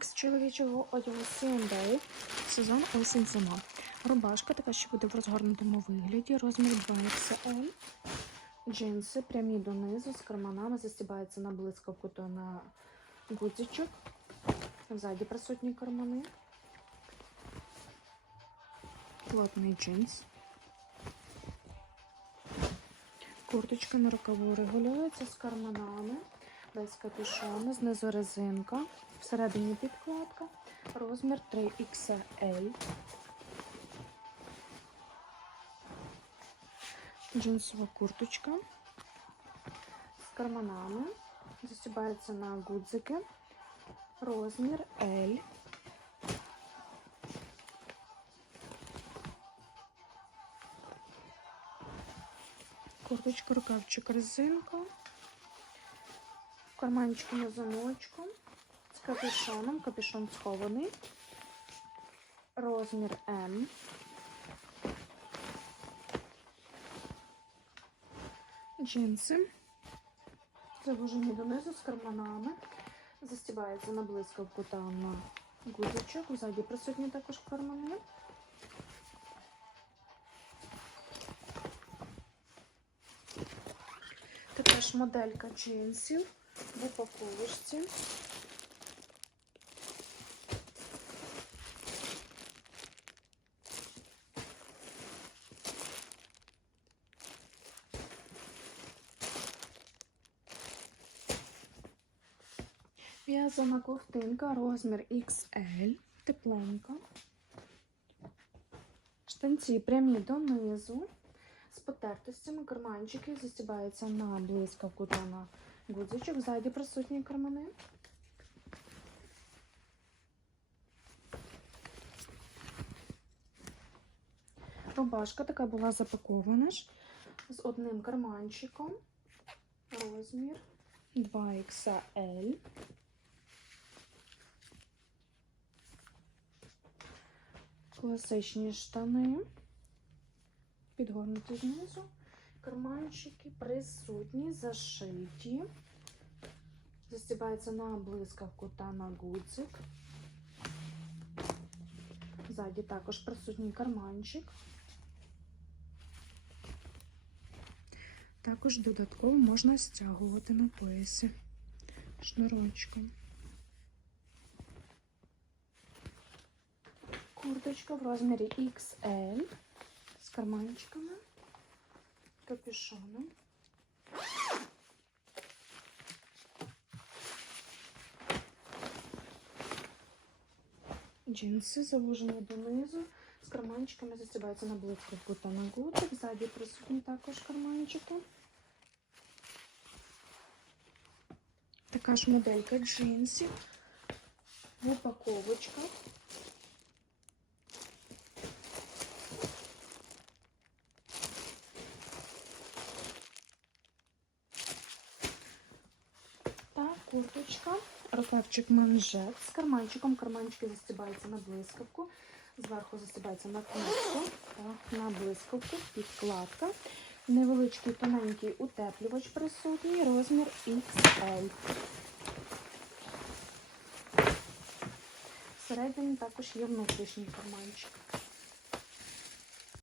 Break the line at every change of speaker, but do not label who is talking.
З чоловічого одягу C&A, сезон осінь зима. Рубашка така, що буде в розгорнутому вигляді, розмір 2XL. Джинси прямі донизу з карманами, застібаються на блискавку то на гудзичок. Ззаді присутні кармани. Плотний джинс. Курточка на рукаву регулюється з карманами, без капюшону, знизу резинка, всередині підкладка, розмір 3XL. Джинсова курточка з карманами, застібається на гудзики, розмір L. Курточка, рукавчик, резинка. В карманчику на замочку. З капюшоном. Капюшон схований. Розмір М. Джинси. Завужені донизу з карманами. Застібається на блискавку та на гудзичок. Ззаді присутні також кармани. Також моделька джинсів в упаковочці. В'язана ковтинка, розмір XL, тепленька. Штанці прямі донизу потертостями карманчики застібаються на блискавку та на гудзичок. Ззаді присутні кармани. Рубашка така була запакована ж з одним карманчиком. Розмір 2XL. Класичні штани підгорнуті знизу. Карманчики присутні, зашиті. Застібається на блискавку та на гудзик. Ззаді також присутній карманчик. Також додатково можна стягувати на поясі шнурочком. Курточка в розмірі XL карманчиками, капюшоном. Джинси завужені донизу, з карманчиками застібаються на блискавку та на гудзик. Ззаді присутні також карманчики. Така ж моделька джинсів в курточка, рукавчик манжет з карманчиком. Карманчики застібаються на блискавку. Зверху застібається на кнопку та на блискавку, підкладка. Невеличкий тоненький утеплювач присутній, розмір XL. Всередині також є внутрішній карманчик.